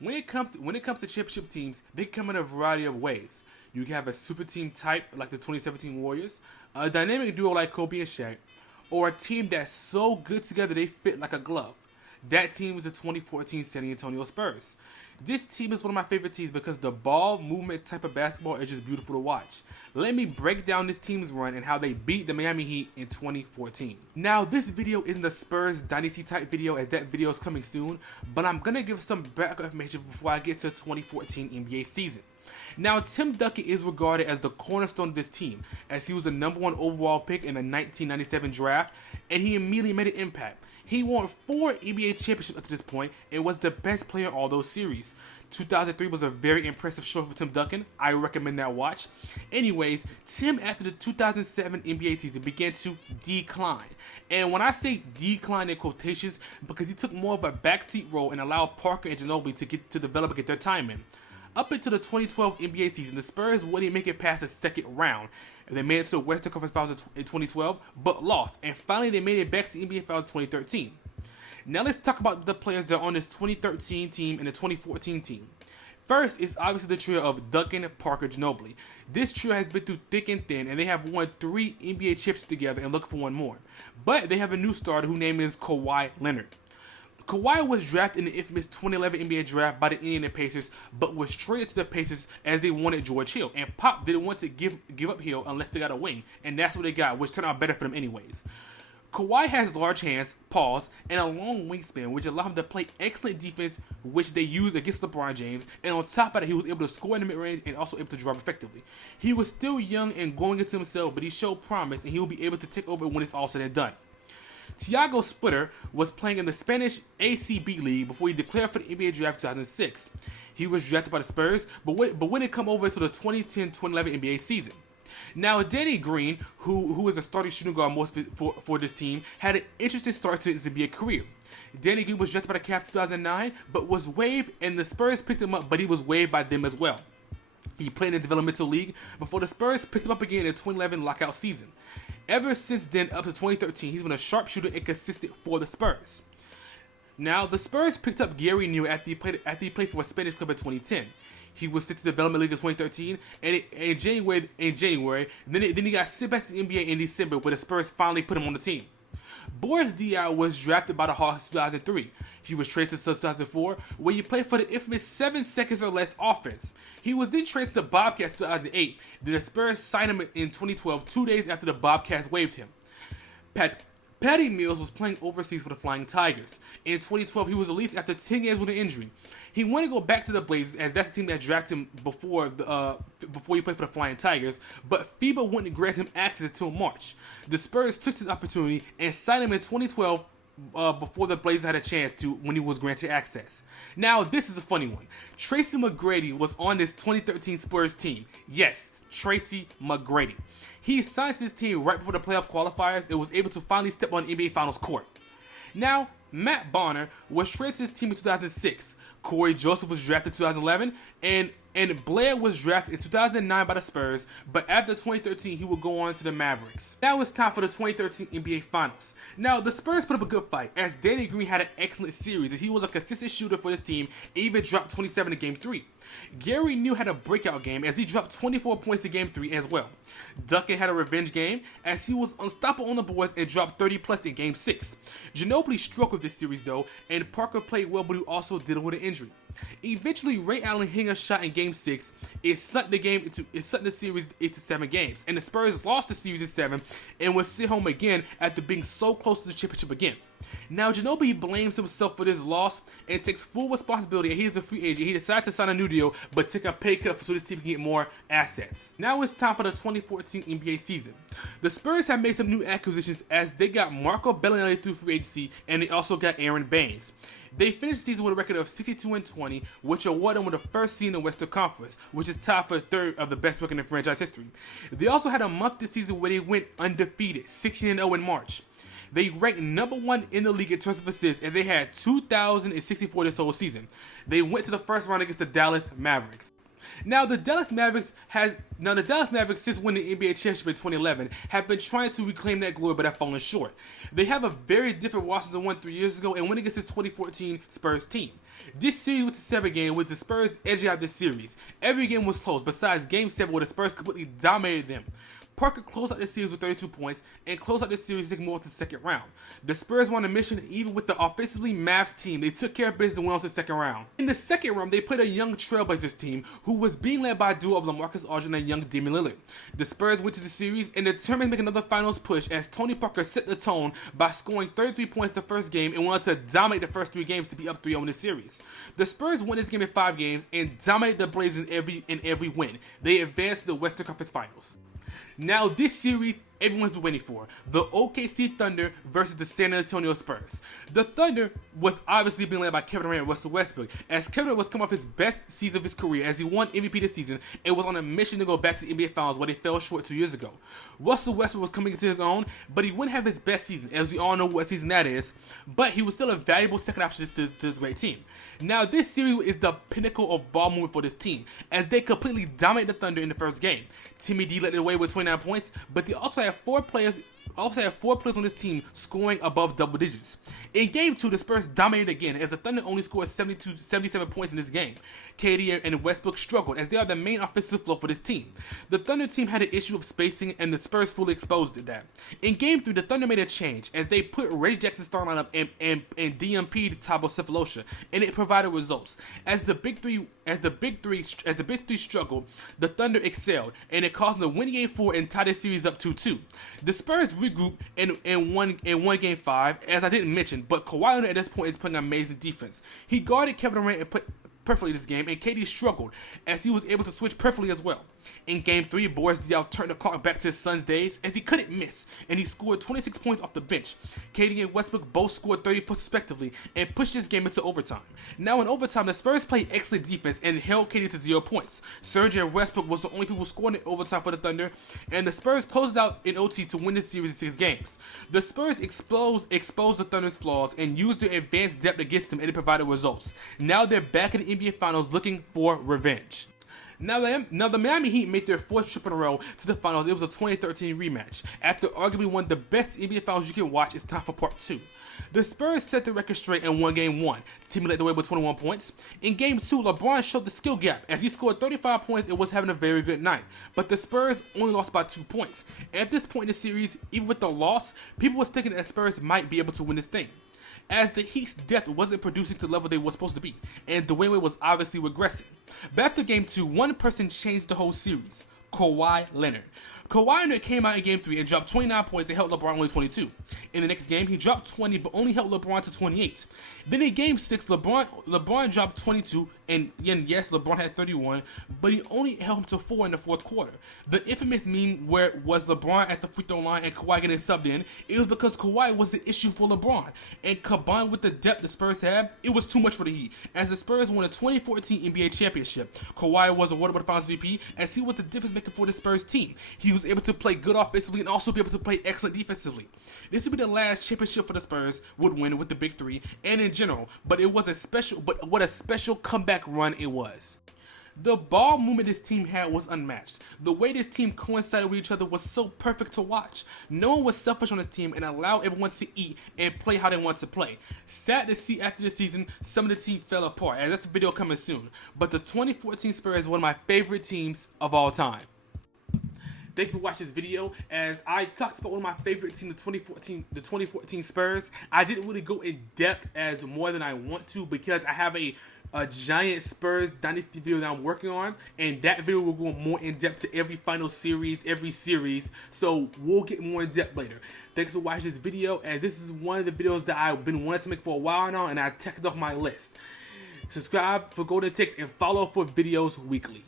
When it comes to championship teams, they come in a variety of ways. You can have a super team type like the 2017 Warriors, a dynamic duo like Kobe and Shaq, or a team that's so good together they fit like a glove. That team was the 2014 San Antonio Spurs. This team is one of my favorite teams because the ball movement type of basketball is just beautiful to watch. Let me break down this team's run and how they beat the Miami Heat in 2014. Now, this video isn't a Spurs Dynasty type video as that video is coming soon, but I'm going to give some background information before I get to 2014 NBA season. Now, Tim Duncan is regarded as the cornerstone of this team, as he was the #1 overall pick in the 1997 draft, and he immediately made an impact. He won 4 NBA championships up to this point and was the best player in all those series. 2003 was a very impressive show for Tim Duncan. I recommend that watch. Anyways, Tim, after the 2007 NBA season, began to decline. And when I say decline in quotations, because he took more of a backseat role and allowed Parker and Ginobili to develop and get their time in. Up until the 2012 NBA season, the Spurs wouldn't make it past the second round. They made it to the Western Conference Finals in 2012, but lost. And finally, they made it back to the NBA Finals in 2013. Now let's talk about the players that are on this 2013 team and the 2014 team. First is obviously the trio of Duncan, Parker, Ginobili. This trio has been through thick and thin, and they have won 3 NBA chips together and looking for one more. But they have a new starter whose name is Kawhi Leonard. Kawhi was drafted in the infamous 2011 NBA draft by the Indiana Pacers, but was traded to the Pacers as they wanted George Hill. And Pop didn't want to give up Hill unless they got a wing, and that's what they got, which turned out better for them anyways. Kawhi has large hands, paws, and a long wingspan, which allowed him to play excellent defense, which they used against LeBron James. And on top of that, he was able to score in the mid-range and also able to drive effectively. He was still young and growing into himself, but he showed promise, and he will be able to take over when it's all said and done. Thiago Splitter was playing in the Spanish ACB League before he declared for the NBA Draft 2006. He was drafted by the Spurs, but when it come over to the 2010-2011 NBA season. Now, Danny Green, who is a starting shooting guard for this team, had an interesting start to his NBA career. Danny Green was drafted by the Cavs 2009, but was waived, and the Spurs picked him up, but he was waived by them as well. He played in the developmental league before the Spurs picked him up again in the 2011 lockout season. Ever since then, up to 2013, he's been a sharpshooter and consistent for the Spurs. Now, the Spurs picked up Gary Neal after he played for a Spanish club in 2010. He was sent to the development league in 2013, and in January, then he got sent back to the NBA in December, where the Spurs finally put him on the team. Boris Diaw was drafted by the Hawks in 2003. He was traded to 2004, where he played for the infamous 7 seconds or less offense. He was then traded to the Bobcats in 2008. Then the Spurs signed him in 2012, 2 days after the Bobcats waived him. Patty Mills was playing overseas for the Flying Tigers. In 2012, he was released after 10 games with an injury. He wanted to go back to the Blazers, as that's the team that drafted him before he played for the Flying Tigers, but FIBA wouldn't grant him access until March. The Spurs took this opportunity and signed him in 2012 before the Blazers had a chance to when he was granted access. Now, this is a funny one. Tracy McGrady was on this 2013 Spurs team. Yes, Tracy McGrady. He signed to this team right before the playoff qualifiers and was able to finally step on the NBA Finals court. Now, Matt Bonner was traded to his team in 2006. Corey Joseph was drafted in 2011, and Blair was drafted in 2009 by the Spurs, but after 2013, he would go on to the Mavericks. Now it's time for the 2013 NBA Finals. Now, the Spurs put up a good fight, as Danny Green had an excellent series, as he was a consistent shooter for this team, even dropped 27 in Game 3. Gary Neal had a breakout game, as he dropped 24 points in Game 3 as well. Duncan had a revenge game, as he was unstoppable on the boards and dropped 30 plus in Game 6. Ginobili struggled with this series though, and Parker played well, but he also dealt with an injury. Eventually, Ray Allen hitting a shot in Game 6, it sunk the series into 7 games, and the Spurs lost the series in 7 and was sent home again after being so close to the championship again. Now, Ginobili blames himself for this loss and takes full responsibility. He is a free agent. He decided to sign a new deal, but took a pay cut so this team can get more assets. Now it's time for the 2014 NBA season. The Spurs have made some new acquisitions, as they got Marco Bellinelli through free agency, and they also got Aaron Baines. They finished the season with a record of 62-20, which awarded them with the first seed in the Western Conference, which is tied for third of the best record in franchise history. They also had a month this season where they went undefeated, 16-0 in March. They ranked #1 in the league in terms of assists, as they had 2,064 this whole season. They went to the first round against the Dallas Mavericks. Now, the Dallas Mavericks, since winning the NBA championship in 2011, have been trying to reclaim that glory, but have fallen short. They have a very different roster than one 3 years ago, and went against this 2014 Spurs team. This series went to 7 games with the Spurs edging out this series. Every game was close, besides Game 7 where the Spurs completely dominated them. Parker closed out the series with 32 points and closed out the series taking more to the second round. The Spurs won the mission even with the offensively Mavs team. They took care of business and went on to the second round. In the second round, they played a young Trailblazers team who was being led by a duo of LaMarcus Aldridge and young Damian Lillard. The Spurs went to the series and determined to make another finals push as Tony Parker set the tone by scoring 33 points the first game and went on to dominate the first 3 games to be up 3-0 in the series. The Spurs won this game in 5 games and dominated the Blazers in every win. They advanced to the Western Conference Finals. Now this series, everyone's been waiting for. The OKC Thunder versus the San Antonio Spurs. The Thunder was obviously being led by Kevin Durant and Russell Westbrook, as Kevin Durant was coming off his best season of his career as he won MVP this season and was on a mission to go back to the NBA Finals where they fell short 2 years ago. Russell Westbrook was coming into his own, but he wouldn't have his best season, as we all know what season that is, but he was still a valuable second option to this great team. Now this series is the pinnacle of ball movement for this team, as they completely dominated the Thunder in the first game. Timmy D led the way with 29 points, but they also had 4 players on this team scoring above double digits. In Game 2, the Spurs dominated again as the Thunder only scored 77 points in this game. KD and Westbrook struggled as they are the main offensive flow for this team. The Thunder team had an issue of spacing and the Spurs fully exposed that. In Game 3, the Thunder made a change as they put Reggie Jackson's starting lineup and DMP'd Thabo Sefolosha, and it provided results. As the big three struggled, the Thunder excelled, and it caused them to win Game 4 and tie the series up 2-2. The Spurs regrouped and won Game 5, as I didn't mention, but Kawhi Leonard at this point is playing amazing defense. He guarded Kevin Durant and put perfectly this game, and KD struggled as he was able to switch perfectly as well. In Game 3, Boris Diaw turned the clock back to his Suns' days as he couldn't miss, and he scored 26 points off the bench. KD and Westbrook both scored 30 points respectively and pushed this game into overtime. Now in overtime, the Spurs played excellent defense and held KD to 0 points. Serge and Westbrook was the only people scoring in overtime for the Thunder, and the Spurs closed out in OT to win the series in 6 games. The Spurs exposed the Thunder's flaws and used their advanced depth against them, and it provided results. Now they're back in the NBA Finals looking for revenge. Now the Miami Heat made their 4th trip in a row to the finals. It was a 2013 rematch. After arguably one of the best NBA finals you can watch, it's time for part 2. The Spurs set the record straight and won Game 1. The team led the way with 21 points. In Game 2, LeBron showed the skill gap as he scored 35 points and was having a very good night. But the Spurs only lost by 2 points. At this point in the series, even with the loss, people was thinking that the Spurs might be able to win this thing, as the Heat's depth wasn't producing to the level they were supposed to be, and Dwayne Wade was obviously regressing. But after Game 2, one person changed the whole series: Kawhi Leonard. Kawhi Leonard came out in Game 3 and dropped 29 points and held LeBron only 22. In the next game, he dropped 20 but only held LeBron to 28. Then in Game 6, LeBron dropped 22, and yes, LeBron had 31, but he only held him to 4 in the 4th quarter. The infamous meme where it was LeBron at the free throw line and Kawhi getting subbed in, it was because Kawhi was the issue for LeBron, and combined with the depth the Spurs had, it was too much for the Heat, as the Spurs won a 2014 NBA championship. Kawhi was awarded by the Finals MVP, as he was the difference maker for the Spurs team. He was able to play good offensively and also be able to play excellent defensively. This would be the last championship for the Spurs would win with the Big Three and in general, but what a special comeback run it was. The ball movement this team had was unmatched. The way this team coincided with each other was so perfect to watch. No one was selfish on this team and allowed everyone to eat and play how they want to play. Sad to see after the season, some of the team fell apart, as that's a video coming soon. But the 2014 Spurs is one of my favorite teams of all time. Thank you for watching this video. As I talked about one of my favorite teams, the 2014 Spurs, I didn't really go in depth as more than I want to because I have a giant Spurs Dynasty video that I'm working on, and that video will go more in depth to every final series, every series, so we'll get more in depth later. Thanks for watching this video, as this is one of the videos that I've been wanting to make for a while now, and I checked off my list. Subscribe for golden ticks and follow for videos weekly.